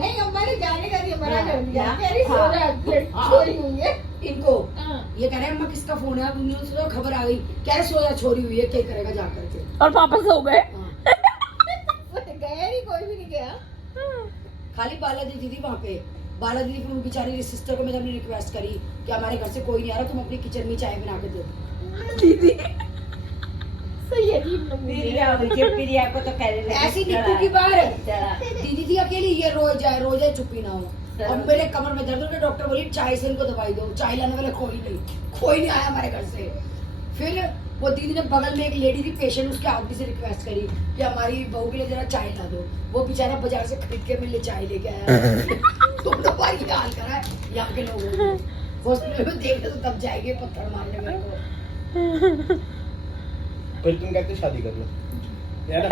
नहीं अम्मा ने जाने का नहीं मना कर दिया, हाँ, कह रही सो हाँ, जा, छोरी हुई है। इनको हाँ। ये कह रहे हैं अम्मा किसका फोन है, अब उन्होंने सोचा खबर आ गई, कह रहे सोया छोरी हुई है, क्या करेगा जा करके। और पापा सो गए। हाँ। गया नहीं, कोई भी नहीं गया। खाली बाला दीदी थी वहाँ पे। बाला दीदी फिर बेचारी सिस्टर को मैंने रिक्वेस्ट करी कि हमारे घर से कोई नहीं आ रहा, तुम अपनी किचन में चाय बना के दो दीदी। सही है जी, मम्मी ने। प्रिया को तो कह रहे ऐसी निक्कू की बार दीदी थी अकेली, ये रोज जाए चुप्पी ना हो। और मेरे कमर में दर्द हो गया, डॉक्टर बोली चाय से इनको दवाई दो, चाय लाने वाला कोई नहीं आया हमारे घर से। फिर वो दीदी ने बगल में एक लेडी थी पेशेंट, उसके आदमी से रिक्वेस्ट करी कि हमारी बहू के लिए जरा चाय ला दो। वो बेचारा बाजार से खरीद के मेरे लिए चाय लेके आया। तुम तो भाई ये हाल करा है यहाँ के लोगों ने। हॉस्पिटल में देख तो तब जाएंगे पत्थर मारने मेरे को। फिर तुम कहते शादी कर लो है ना।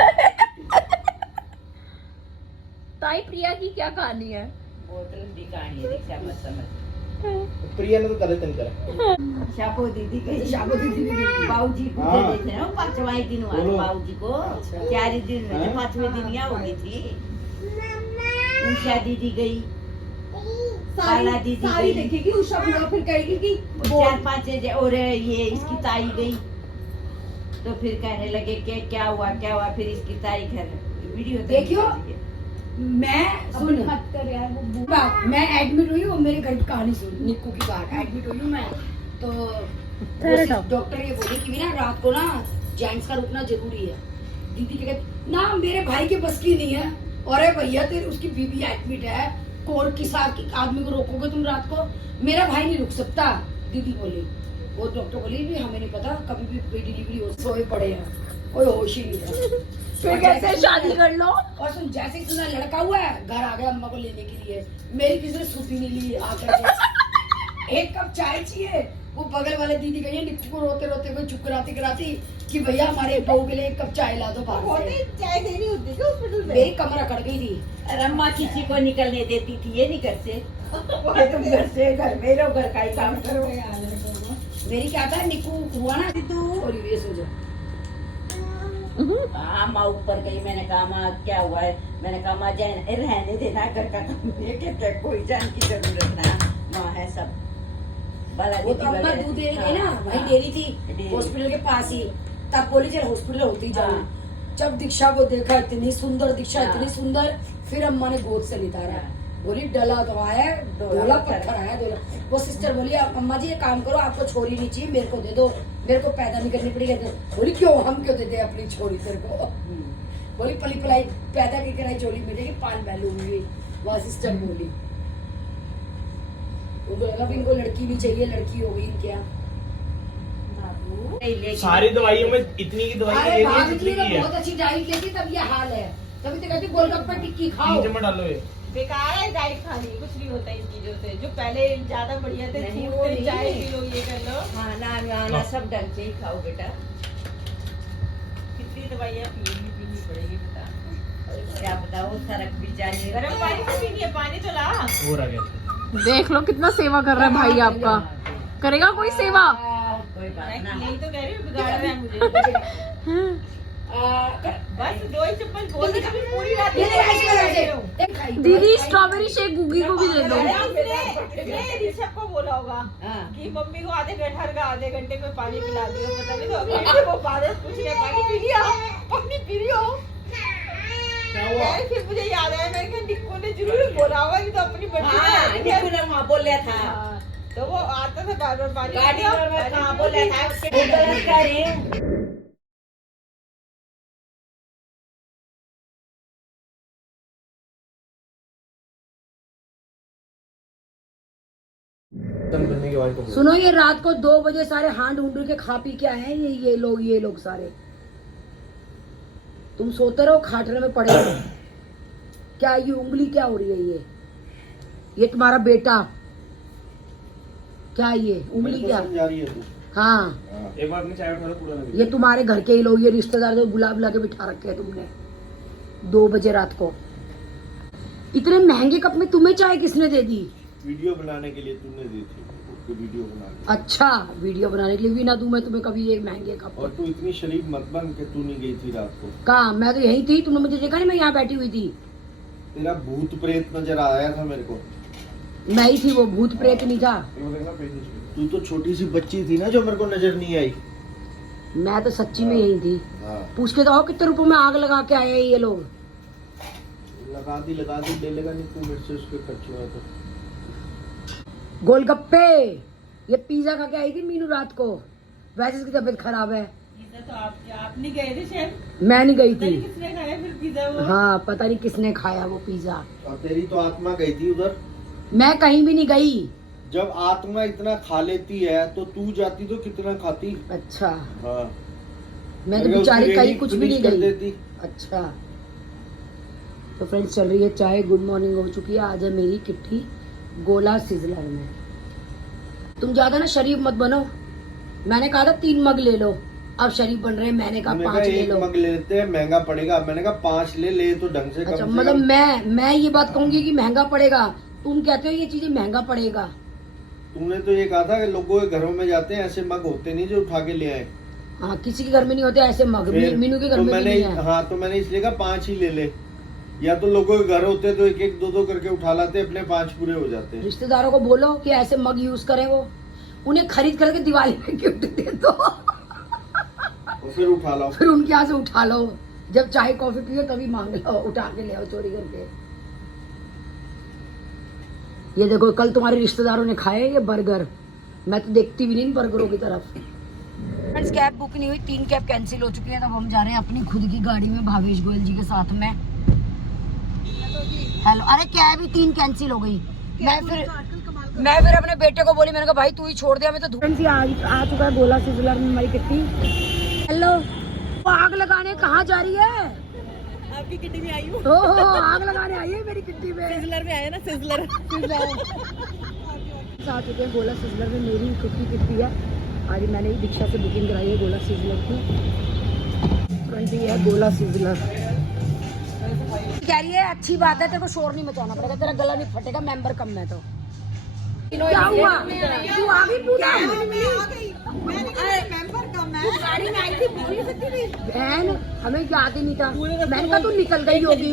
ताई प्रिया की क्या कहानी है? बहुत लंबी कहानी है, दीक्षा मत समझ। प्रिया ने तो करे तन करा। शापो दीदी गई, शाबो दीदी भी गई। बाबूजी को हाँ। दे देते ना, पांचवा दिन हुआ बोलो। बाबूजी को। अच्छा। 4 दिन में हाँ। 5वें दिन यहाँ हो गई थी। उषा दीदी गई, सारी बाला दीदी सारी गई। देखेगी, उषा बुआ फिर कहेगी कि 4-5 और ये इसकी ताई गई। तो फिर कहने लगे कि क्या हुआ, फिर इसकी ताई घर वीडियो देखियो। मैं सुन मत कर यार, वो बूढ़ा। बात, मैं एडमिट हुई, वो मेरे घर की कहानी सुन, निक्कू की बात। एडमिट हुई हूँ मैं, तो डॉक्टर ये बोली कि भी ना रात को ना जेंट्स का रुकना जरूरी है। दीदी के कहते ना मेरे भाई के बस की नहीं है, अरे भैया तेरी उसकी बीबी एडमिट है, कोर्ट के साथ आदमी को रोकोगे तुम रात को, मेरा भाई नहीं रुक सकता। दीदी बोली, वो डॉक्टर बोली भी हमें नहीं पता कभी भी प्री डिलीवरी हो, सोए पड़े हैं, कोई होश ही नहीं है। फिर कैसे शादी कर लो? और सुन जैसे ही सुना लड़का हुआ है, घर आ गया अम्मा को लेने के लिए, मेरी किसी ने सुधी नहीं ली आकर के। एक कप चाय चाहिए, वो बगल वाले दीदी गई निक्कू को रोते रोते हुए चुप कराती कि भैया हमारे बहू के लिए एक कप चाय ला दो बाहर से। चाय देनी होती है हॉस्पिटल में। मेरी कमर अकड़ गई थी। अम्मा किसी को निकलने देती थी, ये नहीं घर से। तुम घर से घर में रहो, घर का ही काम करो। मेरी क्या था, निक्कू हुआ ना और ये सो जा। हाँ, माँ ऊपर गई, मैंने कहा माँ क्या हुआ है, मैंने कहा माँ रहने देना, घर का काम नहीं है, कोई जान की जरूरत ना, माँ है सब। बाला वो दीदी तो अम्मा वगैरह। दूध देने गई ना, हाँ, वही हाँ। डेरी थी डेरी। हॉस्पिटल के पास ही, तब बोली चल हॉस्पिटल होती जाओ। हाँ। जब दीक्षा को देखा, इतनी सुंदर दीक्षा, हाँ। इतनी सुंदर, फिर अम्मा ने गोद से नितारा। हाँ। बोली डला तो आया, डोला पत्थर आया डोला। वो सिस्टर बोली अम्मा जी ये काम करो, आपको छोरी नहीं चाहिए, मेरे को दे दो, मेरे को पैदा नहीं करनी पड़ेगी। बोली क्यों, हम क्यों दे दे अपनी छोरी तेरे को। बोली पली पलाई पैदा की कराई चोरी मिलेगी, 5 बैलू होंगी। वहाँ सिस्टर बोली, उनको लगा भी इनको लड़की भी चाहिए, लड़की हो गई क्या। सारी दवाइयों में इतनी की दवाई अरे लेनी है भाभी जितनी जी की तो है। बहुत अच्छी डाइट लेती, तब ये हाल है। तभी तो कहती गोलगप्पा टिक्की खाओ। 3 चम्मच डालो ये। बेकार है डाइट खानी, कुछ नहीं होता इन चीजों से। जो पहले ज्यादा बढ़िया थे, नहीं, सूप वो थे, नहीं। चाय पी लो, ये कर लो। खाना सब ढंग से ही खाओ बेटा। कितनी दवाइयाँ पीनी पड़ेगी बता। क्या बताओ, सरक भी जाने। गर्म पानी में पीनी है, पानी तो ला। और आ गया। देख लो कितना सेवा कर रहा है भाई आपका। करेगा कोई सेवा? कोई बात ना। यही तो कह रही हूँ, बिगाड़ रहा है मुझे। बस 2 ही चम्मच बोल दे, कभी पूरी रात नहीं खाई। दीदी स्ट्रॉबेरी शेक गुगी को भी दे दो। उसने ऋषभ को बोला होगा हाँ। कि मम्मी को आधे घंटे में पानी पिला दियो, पता नहीं तो अभी वो बादल पूछ रहे पानी पी लिया, पानी पी लियो। यार फिर मुझे याद आया, मैंने कहा निक्कू ने जरूर बोला होगा कि तो अपनी हाँ, बच्ची निक्कू ने वहाँ बोला था। हाँ, तो वो आता था बार बार पानी गाड़ी पियो, में पानी कहाँ पियो। बोला था, वो गलत करे। खत्म करने के बाद को सुनो ये रात को 2 बजे सारे हांड ऊंड के खा पी के आए हैं ये लोग सारे। तुम सोते रहो खाटने में पड़े हो। क्या ये उंगली क्या हो रही है ये तुम्हारा बेटा क्या, ये उंगली क्या। जा रही है तू। हाँ एक बार अपनी चाय उठा लो, पूरा लगे। ये तुम्हारे घर के ही लोग, ये रिश्तेदार जो बुला बुला के बिठा रखे हैं तुमने 2 बजे रात को। इतने महंगे कप में तुम्हें चाय किसने दे दी? वीडियो बनाने के लिए तूने दी थी उसको, वीडियो बना। अच्छा वीडियो बनाने के लिए भी ना दूं मैं तुम्हें कभी ये महंगे कप। और तू इतनी शरीफ मत बन के तू नहीं गई थी रात को। कहा मैं तो यही थी, तुमने मुझे देखा नहीं मैं यहाँ बैठी हुई थी। तेरा भूत प्रेत नजर आया था मेरे को। मैं ही थी वो, भूत प्रेत नहीं था। तू तो छोटी सी बच्ची थी ना जो मेरे को नजर नहीं आई। मैं तो सच्ची में यही थी। हाँ। पूछ के तो आओ कितने रुपए में आग लगा के आए हैं ये लोग। लगा दी ले लेगा नहीं तू मेरे से उसके खर्च हुआ तो। गोलगप्पे, ये पिज्जा खा के आई थी मीनू रात को, वैसे इसकी तबीयत खराब है। पिज्जा तो आप नहीं गए थे शायद, मैं नहीं गई थी। किसने खाया फिर पिज्जा वो? हाँ पता नहीं किसने खाया वो पिज्जा। और तेरी तो आत्मा गई थी उधर। मैं कहीं भी नहीं गई। जब आत्मा इतना खा लेती है तो तू जाती तो कितना खाती। अच्छा। हाँ। मैं तो अगर बेचारी उसकी कहीं रेडी कुछ भी नहीं फिनिश कर गई। देती। अच्छा तो फ्रेंड्स चल रही है चाय, गुड मॉर्निंग हो चुकी है। आज है मेरी किट्टी गोला सिजलर में। तुम ज्यादा ना शरीफ मत बनो। मैंने कहा था 3 मग ले लो, अब शरीफ बन रहे हैं। मैंने कहा 5 ले एक लो। मग ले लेते हैं, महंगा पड़ेगा। मैंने कहा 5 ले तो ढंग से। अच्छा कम से मतलब कम। मैं ये बात कहूंगी कि महंगा पड़ेगा, तुम कहते हो ये चीजें महंगा पड़ेगा। तुमने तो ये कहा था कि लोगों के घरों में जाते हैं ऐसे मग होते नहीं जो उठा के ले आए। हाँ किसी के घर में नहीं होते ऐसे मग, फिर मीनू के घर तो में भी मैंने नहीं है। हाँ तो मैंने इसलिए कहा 5 ही ले ले। या तो लोगों के घर होते तो 1-1 2-2 करके उठा लाते, अपने 5 पूरे हो जाते। रिश्तेदारों को बोलो कि ऐसे मग यूज करें, वो उन्हें खरीद करके दिवाली में गिफ्ट दे दो और फिर उठा लाओ। फिर उनके यहाँ से उठा लो, जब चाय कॉफी पियो तभी मांग लो, उठा के ले आओ चोरी करके। ये देखो कल तुम्हारे रिश्तेदारों ने खाए ये बर्गर, मैं तो देखती भी नहीं बर्गरों की तरफ। फ्रेंड्स कैब बुक नहीं हुई, 3 कैब कैंसिल हो चुकी है। तब हम जा रहे हैं अपनी खुद की गाड़ी में भावेश गोयल जी के साथ में। हेलो, अरे कैब ही 3 कैंसिल हो गई। मैं फिर अपने बेटे को बोली, मैंने कहा भाई तू ही छोड़ दे, हमें तो फ्रेंड्स आ चुका है गोला सिजलर में हमारी किट्टी। हेलो, वो आग लगाने कहाँ जा रही है? आपकी किट्टी में आई हूँ। ओहो आग लगाने आई है मेरी किट्टी में। सिजलर में आया ना, सिजलर। आ चुके हैं गोला सिजलर में, मेरी खुद की किट्टी है। आज मैंने ही दीक्षा से बुकिंग कराई है गोला सिजलर की। फ्रंट ही है गोला सिजलर। कह रही है अच्छी बात है, तेरे को शोर नहीं मचाना पड़ेगा, तेरा गला नहीं फटेगा, मेंबर कम है तो। क्या हुआ? तू आ गई पूरा? गाड़ी में आई थी, बोल नहीं सकती थी। बहन हमें याद ही नहीं था, मैंने कहा तू निकल गई होगी।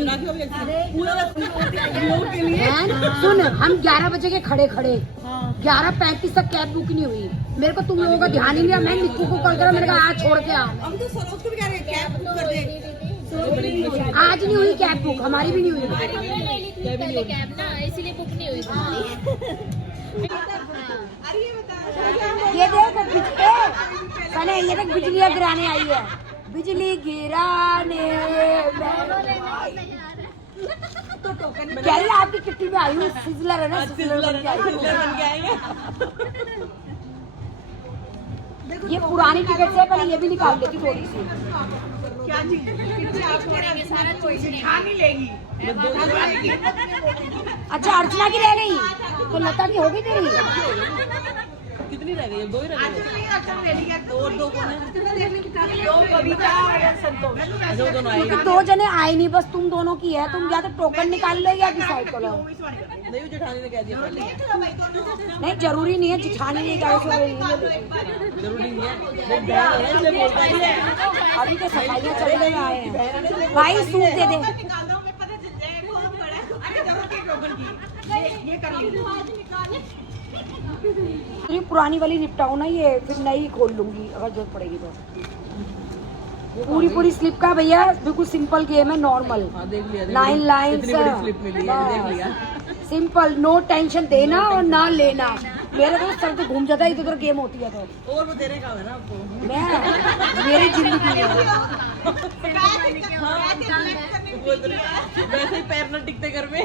बहन सुन, हम 11 बजे के खड़े 11:35 तक कैब बुक नहीं हुई। मेरे को तुम लोगों का ध्यान ही नहीं, मैं निक्कू को कॉल करा, मैंने कहा आज छोड़ के आ। हम तो सरोज को भी कह रहे हैं कैब बुक कर दे। आज नहीं हुई कैब बुक, हमारी भी नहीं हुई। कैब ना इसीलिए बुक नहीं हुई थी। अरे ये बता, ये देख सने, ये देख बिजलियाँ गिराने आई है, बिजली गिराने। कह रही आपकी किट्टी में आई हूँ, सिजलर है ना, सिजलर बन के आई हूँ। ये पुरानी टिकट से पहले ये भी निकाल लेती थोड़ी सी। क्या चीज? खा नहीं लेगी। अच्छा अर्चना की रह गई, तो लता की होगी तेरी। कितनी रह गई है? 2 ही रह गई है। दो कौन है? दो कविता और संतोष। जो दोनों आए क्योंकि 2 जने आए नहीं, बस तुम दोनों की है। तुम या तो टोकन निकाल लो या डिसाइड करो। नहीं, वो जेठानी ने कह दिया पहले। नहीं जरूरी नहीं है, जिठानी नहीं जाए जरूरी नहीं है, वो बहन है इसलिए बोलता है। अभी तो सफाइयाँ चलने में आए हैं। भाई सूट दे दे। निकाल दो, मैं पता चल जाएगा कौन खड़ा है। अरे जरूरत है टोकन की। ये कर ली। ये पुरानी वाली निपटाऊ ना, ये फिर नई खोल लूंगी अगर जरूरत पड़ेगी तो। पूरी स्लिप का भैया, बिल्कुल सिंपल गेम है, नॉर्मल। हाँ, देख लिया, 9 लाइन इतनी बड़ी स्लिप मिली है, देख लिया। सिंपल, नो टेंशन, देना और ना लेना। मेरा तो सर तो घूम जाता है, इधर गेम होती है तो। और वो तेरे काम है ना आपको। मैं मेरी जिंदगी है। वैसे ही पैर न टिकते घर में।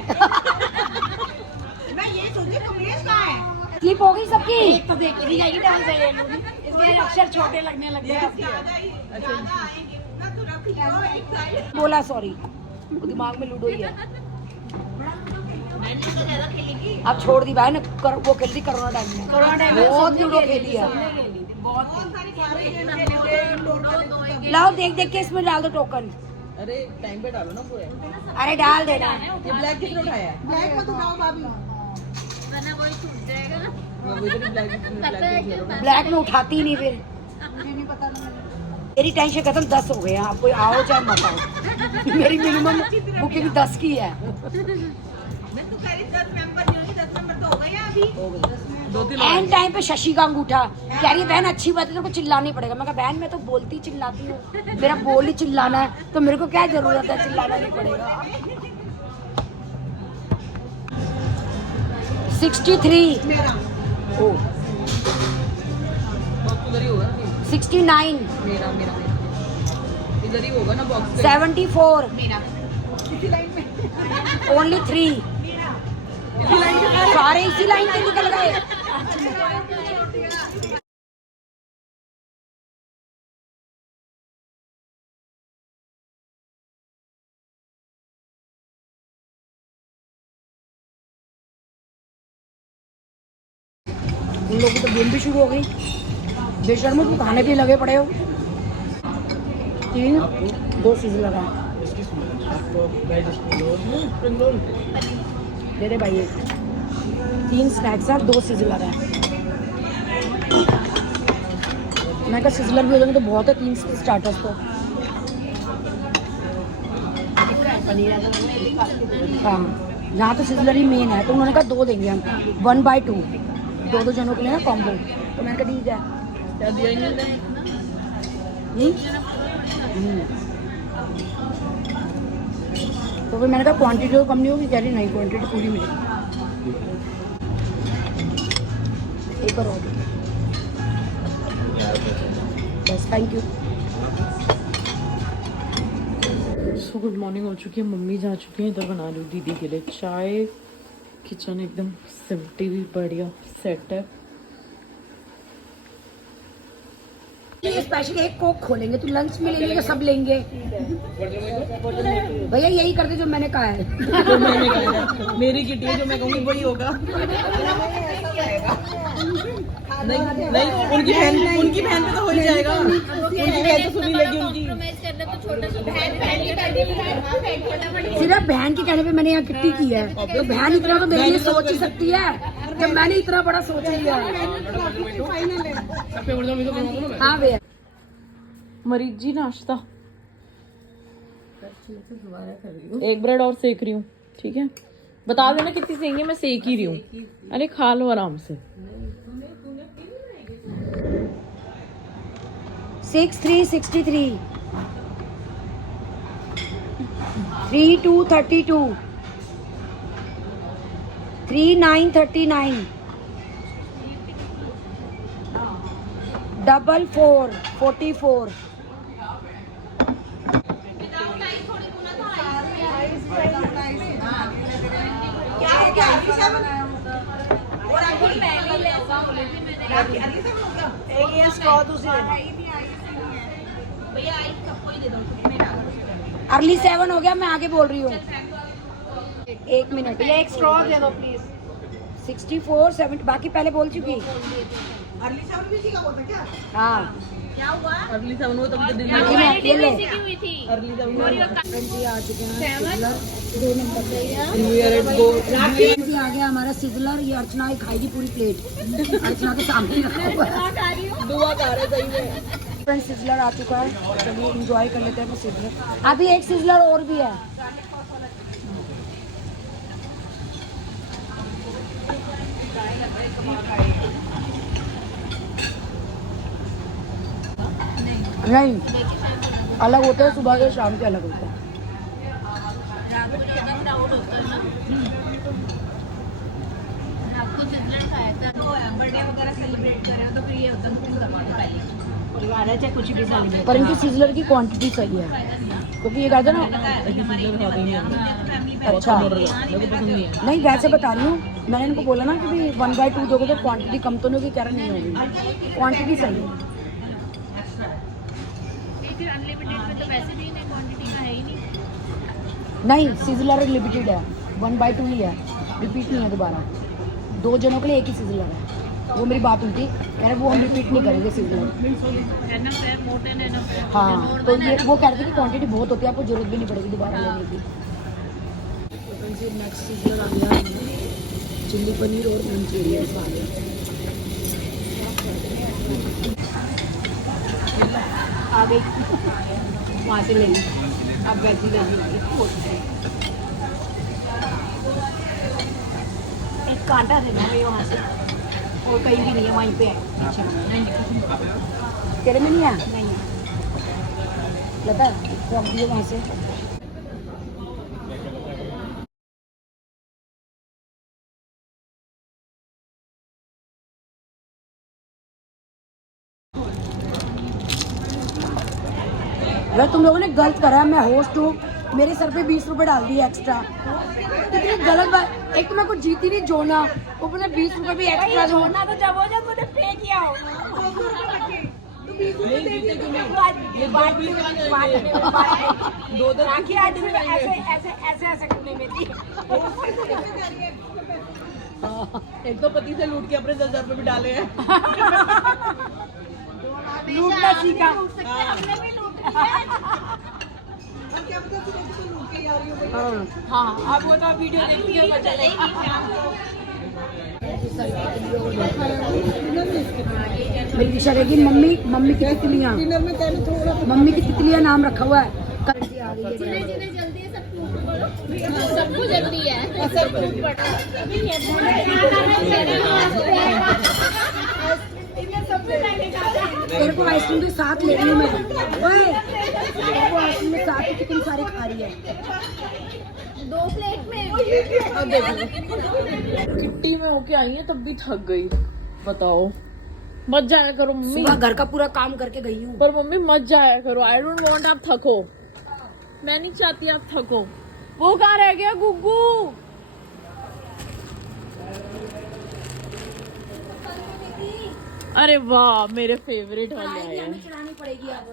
मैं ये सोच रही कमलेश कहाँ है? स्लिप हो गई सबकी। एक तो देख ली जाएगी, इसके अक्षर छोटे लगने लग गए। बोला सॉरी, दिमाग में लूडो ही है। अब छोड़ दी भाई ने, वो खेलती कोरोना टाइम में, बहुत लूडो खेली है। लाओ देख देख के इसमें डाल दो टोकन। अरे टाइम पे डालो ना पूरे। अरे डाल देना। ये ब्लैक किसने उठाया? ब्लैक मत उठाओ भाभी। वरना वही छूट जाएगा ना। ब्लैक ब्लैक में उठाती ही नहीं फिर। मुझे नहीं पता ना। मेरी टेंशन खत्म, 10 हो गए हैं। आप कोई आओ चाहे मत आओ, मेरी मिनिमम बुकिंग 10 की है। मैं तो कह रही 10 मेंबर नहीं होगी, 10 मेंबर तो हो गए अभी। एंड टाइम पे शशि का अंगूठा कह रही है बहन अच्छी बात है तो कुछ चिल्लाना ही पड़ेगा। मैं कहा बहन मैं तो बोलती चिल्लाती हूँ, मेरा बोल ही चिल्लाना है तो मेरे को क्या जरूरत है, चिल्लाना नहीं पड़ेगा। 63 ओ 69 इधर ही होगा ना बॉक्स 74 ओनली 3 सारे इसी लाइन से निकल गए। उन लोगों की तो गेम भी शुरू हो गई। बेशर्मो तुम खाने भी लगे पड़े हो। 3 2 सिज़लर है, दे दे भाई। 3 स्नैक्स हैं, 2 सिज़लर है। मैं कहा सिज़लर भी हो जाएंगे तो बहुत है, 3 स्टार्टर्स तो। हाँ यहाँ तो सिज़लर ही मेन है तो उन्होंने कहा 2 देंगे हम, 1/2 2 जनों के लिए ना कॉम्बो। तो मैंने कहा ठीक है। तो फिर मैंने कहा क्वांटिटी तो कम नहीं होगी, कह रही नहीं क्वांटिटी पूरी मिलेगी। एक और बस, thank you. So good morning हो चुकी है, मम्मी जा चुकी है, इधर बना रही हूँ दीदी के लिए चाय। किचन एकदम सिमटी भी बढ़िया सेट है। स्पेशल एक कोक खोलेंगे तो लंच में लेंगे या सब लेंगे? भैया यही करते जो मैंने कहा है। मेरी किटी है जो मैं कहूँगी वही होगा। नहीं उनकी बहन पे तो हो ही जाएगा, उनकी बहन तो सुनी लगी उनकी। सिर्फ बहन के कहने पे मैंने यहाँ किट्टी की है, तो बहन इतना तो मेरे लिए सोच ही सकती है जब मैंने इतना बड़ा सोच लिया। हाँ भैया मरीज जी नाश्ता, एक ब्रेड और सेक रही हूँ, ठीक है? बता देना कितनी सेंगे, मैं सेक ही रही हूँ। अरे खा लो आराम से। 6363 3232 3939 4444। अर्ली 7 हो गया, मैं आगे बोल रही हूँ। 1 मिनट, ये एक स्ट्रॉ दे दो प्लीज। 64 70 बाकी पहले बोल चुकी। अर्ली 7 भी सीखा बोलता क्या? हाँ क्या हुआ? अगली 7 वो तब दिन ये ले। अर्ली 7 जी आ चुके हैं सिज़लर 2 नंबर पे। जी आ गया हमारा सिज़लर। ये अर्चना ही खाएगी पूरी प्लेट, अर्चना के सामने ही रखा हुआ है। दुआ कर रहे सही में। फ्रेंड सिज़लर आ चुका है, चलिए एंजॉय कर लेते हैं सिज़लर। अभी एक सिज़लर और भी है। नहीं अलग होता है, सुबह के शाम के अलग होता है। बर्थडे वगैरह सेलिब्रेट कर रहे हो तो फिर ये एकदम परिवार है चाहे कुछ भी सेलिब्रेट। पर इनकी सिज़लर की क्वांटिटी सही है, क्योंकि ये कहते हैं ना। अच्छा नहीं वैसे बता रही हूँ, मैंने इनको बोला ना कि भाई 1/2 दोगे तो क्वांटिटी कम तो नहीं होगी, कह रहा नहीं होगी, क्वांटिटी सही है। नहीं सिज़लर लिमिटेड है, 1/2 ही है, रिपीट नहीं है दोबारा। 2 जनों के लिए एक ही सिज़लर है। वो मेरी बात हुई थी, कह रहे वो हम रिपीट नहीं करेंगे सिज़लर। हाँ तो ये वो कह रहे थे कि क्वांटिटी बहुत होती है, आपको जरूरत भी नहीं पड़ेगी दोबारा लेने की। नेक्स्ट सिज़लर आ गया, चिल्ली पनीर और मंचूरियन आ गया। आ गई वहाँ से ले ली अब वैसी लगी एक कांटा देना मुझे वहाँ से और कहीं भी नहीं है वहीं पे है अच्छा तेरे में नहीं है नहीं लता रख दिए वहाँ से अगर तुम लोगों ने गलत करा मैं होस्ट हूँ मेरे सर पे 20 रुपए डाल दिए एक्स्ट्रा कितनी गलत बात एक तो मैं कुछ जीती नहीं जोना ऊपर से 20 रुपए भी एक्स्ट्रा जोना तो जब हो जब तूने पे किया हो एक तो पति से लूट के अपने 10,000 रुपए भी डाले हैं। लूटना सीखा हाँ अब वो तो वीडियो देखिए मजा लेगा। मेरी दिशा रहेगी मम्मी मम्मी की तितलियाँ मम्मी की तितलियाँ नाम रखा हुआ है सबको जल्दी है सब टूट पड़ा तेरे को आइसक्रीम के साथ ले रही हूँ मैं ओए तेरे को आइसक्रीम के साथ कितनी सारी खा रही है 2 प्लेट में किट्टी में होके आई है तब भी थक गई। बताओ मत जाया करो मम्मी। सुबह घर का पूरा काम करके गई हूँ पर मम्मी मत जाया करो। आई डोंट वांट आप थको। मैं नहीं चाहती आप थको। वो कहाँ रह गया गुग्गू? अरे वाह मेरे फेवरेट वाले आए हैं। चलानी पड़ेगी अब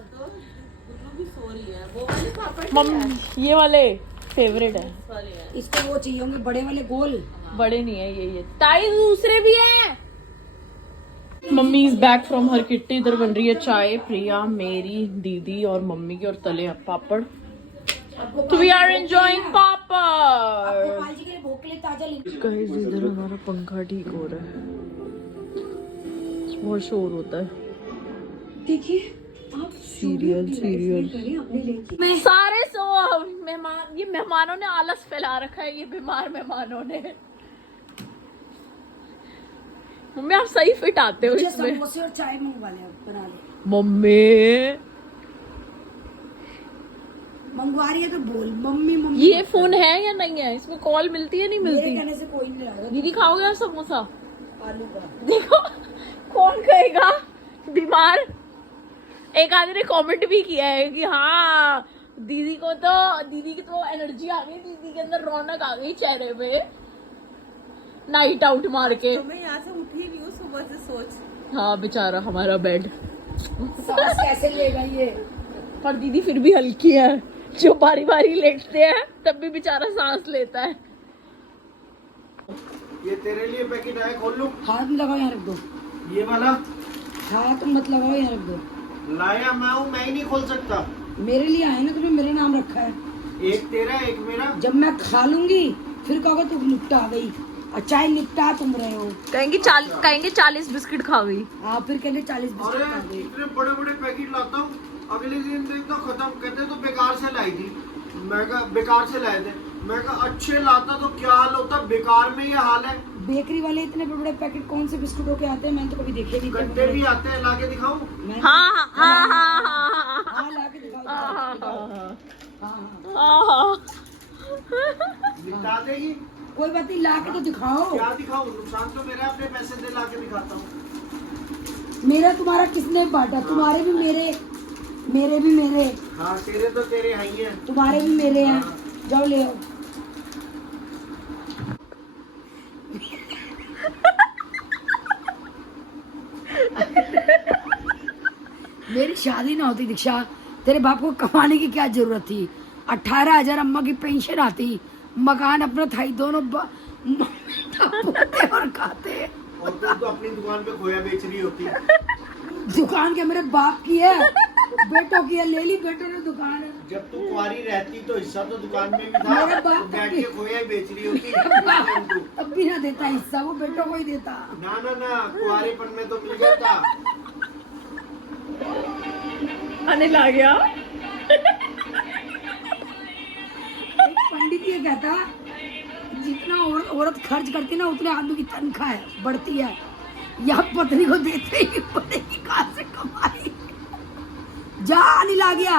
मम्मी ये वाले फेवरेट है। इसको वो चाहिए होंगे बड़े वाले गोल बड़े नहीं है ये ताई दूसरे भी हैं। Mummy is back from her kitty. इधर बन रही है चाय। प्रिया मेरी दीदी और मम्मी की और तले हैं पापड़। तो वी आर एंजॉयिंग पापड़। गोपाल जी के लिए भोग के लिए ताजा ले गाइस इधर हमारा पंखा ठीक हो रहा है। बहुत शोर होता है। देखिए आप सीरियल सारे सो मेहमान ये मेहमानों ने आलस फैला रखा है। ये बीमार मेहमानों ने। मम्मी आप सही फिट आते हो इसमें। समोसे और चाय मंगवा ले बना ले मम्मी मंगवा रही है तो बोल मम्मी मम्मी ये फोन है या नहीं है? इसमें कॉल मिलती है नहीं मेरे मिलती? कहने से कोई नहीं लाएगा दीदी खाओगे आप समोसा? आलू का देखो कौन कहेगा बीमार। एक आदमी ने कमेंट भी किया है कि हाँ दीदी की तो एनर्जी आ गई। दीदी के अंदर रौनक आ गई चेहरे पे नाइट आउट मार के। तो मैं यहाँ से उठी नहीं हूँ सुबह से सोच। हाँ बेचारा हमारा बेड। सांस कैसे लेगा ये पर दीदी फिर भी हल्की है। जो बारी बारी लेटते हैं तब भी बेचारा सांस लेता है। ये तेरे लिए पैकेट आया, खोल लूं? हाथ में लगाओ यहाँ रख दो ये वाला हाथ मत लगाओ यहाँ रख दो लाया मैं हूँ, मैं ही नहीं खोल सकता। मेरे लिए आए ना तुमने मेरा नाम रखा है एक तेरा एक मेरा। जब मैं खा लूंगी फिर कहोगे तुम निपटा गई अच्छा है निपटा तुम रहे हो कहेंगे 40 बिस्किट खा गई। हाँ फिर कहते 40 अरे बिस्किट खा गई इतने बड़े बड़े पैकेट लाता हूँ, अगले दिन देखता हूँ खत्म। कहते तो बेकार से लाई थी। मैं कहा बेकार से लाए थे। मैं कहा अच्छे लाता तो क्या हाल होता, बेकार में ये हाल है। बेकरी वाले इतने बड़े बड़े पैकेट कौन से बिस्कुटों के आते हैं मैंने तो कभी देखे नहीं गड्ढे भी आते हैं, लाके दिखाऊं? मैं- हाँ हाँ लाके दिखाओ हाँ दिखा देगी? कोई बात नहीं लाके तो दिखाओ क्या दिखाऊं? नुकसान तो मेरा, अपने पैसे दे लाके दिखाता हूँ। मेरा तुम्हारा किसने बांटा तुम्हारे भी मेरे मेरे भी मेरे हाँ तेरे तो तेरे हैं ही हैं। तुम्हारे भी मेरे हैं जाओ ले आओ मेरी शादी ना होती दीक्षा तेरे बाप को कमाने की क्या जरूरत थी 18,000 अम्मा की पेंशन आती मकान अपना था ही दोनों और खाते और तू तो अपनी दुकान पे खोया बेच रही होती। दुकान के मेरे बाप की है बेटों की है ले ली बेटों ने दुकान है जब तू कुंवारी रहती तो हिस्सा तो दुकान में भी था। मेरे बाप तो बैठ के खोया ही बेच रही होती। तब भी ना देता हिस्सा वो बेटों को ही देता ना कुंवारेपन में तो मिल गया था। अनिल आ गया। एक पंडित ये कहता जितना औरत खर्च करती है ना उतने आदमी की तनख्वाह है बढ़ती है। यहाँ पत्नी को देते ही पड़ेगी, कहाँ से कमाई। जा अनिल आ गया।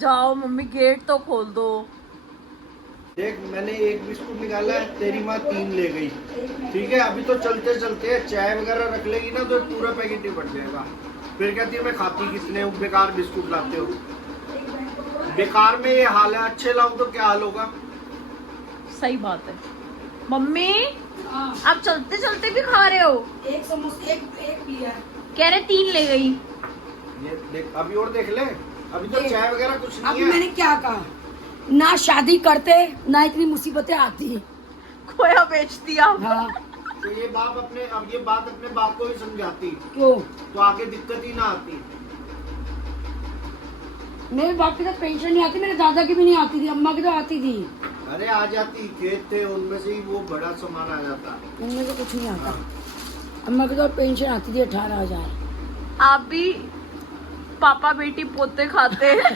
जाओ मम्मी गेट तो खोल दो। देख मैंने एक बिस्कुट निकाला है, तेरी माँ 3 ले गई। ठीक है, अभी तो चलते चलते चाय वगैरह रख लेगी ना तो पूरा पैकेट ही बढ़ जाएगा। फिर कहती है मैं खाती कितने हूँ, बेकार बिस्कुट लाते हो। बेकार में ये हाल है, अच्छे लाऊं तो क्या हाल होगा। सही बात है मम्मी, आप चलते चलते भी खा रहे हो। एक समोसा एक लिया। कह रहे 3 ले गई। ये देख अभी और देख ले, अभी तो चाय वगैरह कुछ अब नहीं है। मैंने क्या कहा, ना शादी करते ना इतनी मुसीबतें आती है। खोया बेच दिया। हाँ तो ये बात अपने बाप को भी समझाती क्यों, तो आगे दिक्कत ही ना आती। मेरे बाप की तो पेंशन नहीं आती, मेरे दादा की भी नहीं आती थी, अम्मा की तो आती थी। अरे आ जाती, खेत थे उनमें से ही वो बड़ा सामान आ जाता। उनमें से कुछ नहीं आता। अम्मा की तो पेंशन आती थी 18,000। आप भी पापा बेटी पोते खाते हैं।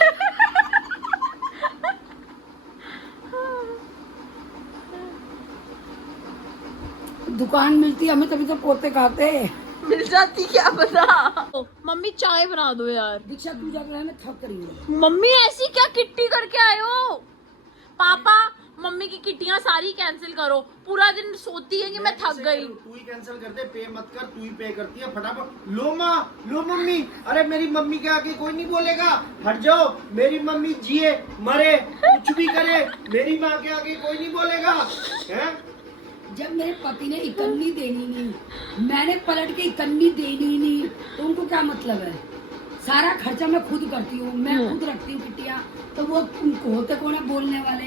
दुकान मिलती हमें तभी तो पोते खाते। मिल जाती क्या पता। मम्मी चाय बना दो यार। दीक्षा तू जाकर मैं थक रही हूँ। मम्मी ऐसी क्या किट्टी करके आए हो। पापा मम्मी की किट्टियां सारी कैंसिल करो। पूरा दिन सोती है कि मैं थक गई। तू ही कैंसिल कर दे, पे मत कर, तू ही पे करती है फटाफट। लो माँ, लो मम्मी। अरे मेरी मम्मी के आगे कोई नहीं बोलेगा, हट जाओ। मेरी मम्मी जिए मरे कुछ भी करे, मेरी माँ के आगे कोई नहीं बोलेगा है? जब मेरे पति ने इकन्नी देनी नहीं, मैंने पलट के इकन्नी देनी नहीं, तो उनको क्या मतलब है। सारा खर्चा मैं खुद करती हूँ, मैं खुद रखती हूँ किट्टियाँ, तो वो उनको होते कौन है बोलने वाले।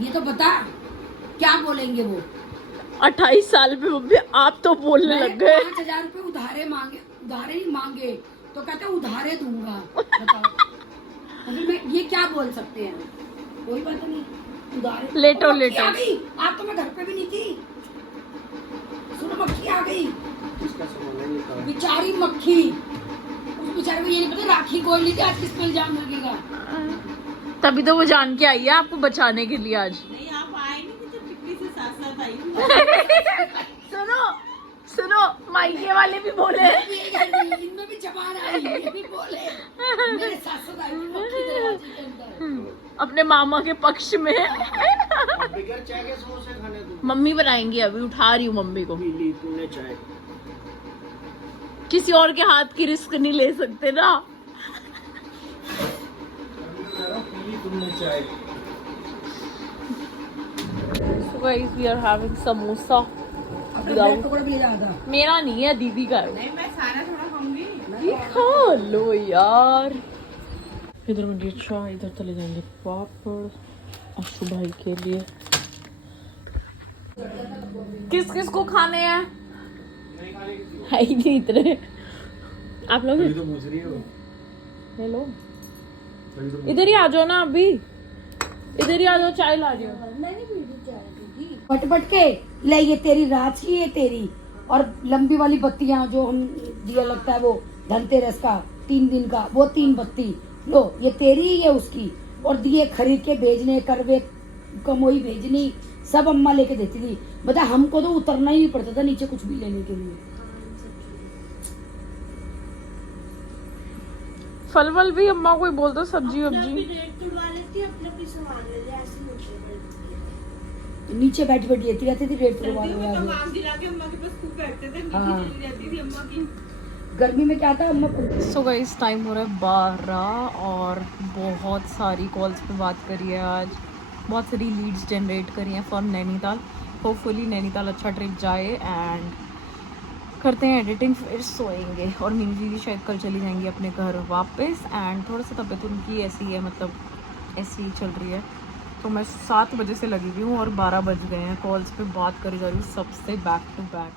ये तो बता क्या बोलेंगे वो। 28 साल पे मम्मी आप तो बोलने लग गए। 5,000 रुपए उधारे ही मांगे तो कहते उधारे दूंगा। बताओ अभी मैं ये क्या बोल सकते हैं। कोई बात नहीं, उधारे। लेटो मक्खी लेटो। आ गई, आज तो मैं घर पे भी नहीं थी। सुनो मक्खी आ गई, इसका सामान है, ये कहाँ है? बेचारी मक्खी। उस बेचारे को ये नहीं पता राखी खोल ली थी, आज किस पे इल्जाम लगेगा। तभी तो वो जान के आई है आपको बचाने के लिए आज। नहीं आप आए नहीं तो पिकनी से साथ साथ आई। सुनो सुनो, मायके वाले भी बोले। इनमें भी जबान आई, ये भी बोले मेरे साथ साथ आई हुई मक्खी दरवाजे के अंदर। अपने मामा के पक्ष में। अब बगैर चाय के समोसे खाने दूँ। मम्मी बनाएंगी, अभी उठा रही हूँ मम्मी को। पी ली तूने चाय। किसी और के हाथ की रिस्क नहीं ले सकते ना। पी ली तुमने चाय। So guys, we are having samosa. अपने ब्रेड पकौड़ा भी ले जाना था। मेरा नहीं है, दीदी का है। नहीं मैं सारा थोड़ा खाऊंगी। ये खा लो यार। इधर मुझे चाय, इधर चले जाएंगे पापड़ आशु भाई के लिए। किस किस को खाने हैं? है ही नहीं इतने। आप लोग तो पूछ रही हो। हेलो, इधर ही आ जाओ ना, अभी इधर ही आ जाओ, चाय ला रही हूँ। पट के ले, ये तेरी रात की, ये तेरी। और लंबी वाली बत्तियां जो हम दिया लगता है वो धनतेरस का 3 दिन का, वो 3 बत्ती लो, ये तेरी, ये उसकी। और दिए खरीद के भेजने, करवे कमोई भेजनी, सब अम्मा लेके देती थी। बता हमको तो उतरना ही नहीं पड़ता था नीचे कुछ भी लेने के लिए। फल वल भी अम्मा कोई बोलता, सब्जी वब्जी। नीचे बैठ बैठ लेती रहती थी, रेट करवा मांग दिला के अम्मा के पास खूब बैठते थे। हाँ। मीठी चली रहती थी अम्मा की। गर्मी में क्या था अम्मा को। सो गाइस टाइम हो रहा है 12 और बहुत सारी कॉल्स पे बात करी है आज, बहुत सारी लीड्स जनरेट करी हैं फॉर नैनीताल। होपफुली नैनीताल अच्छा ट्रिप जाए एंड करते हैं एडिटिंग, फिर सोएंगे। और मीनू दीदी शायद कल चली जाएंगी अपने घर वापस एंड थोड़ा सा तबीयत उनकी ऐसी है, मतलब ऐसी ही चल रही है। तो मैं 7 बजे से लगी हुई हूँ और 12 बज गए हैं। कॉल्स पे बात करी जा रही हूँ सबसे बैक टू बैक।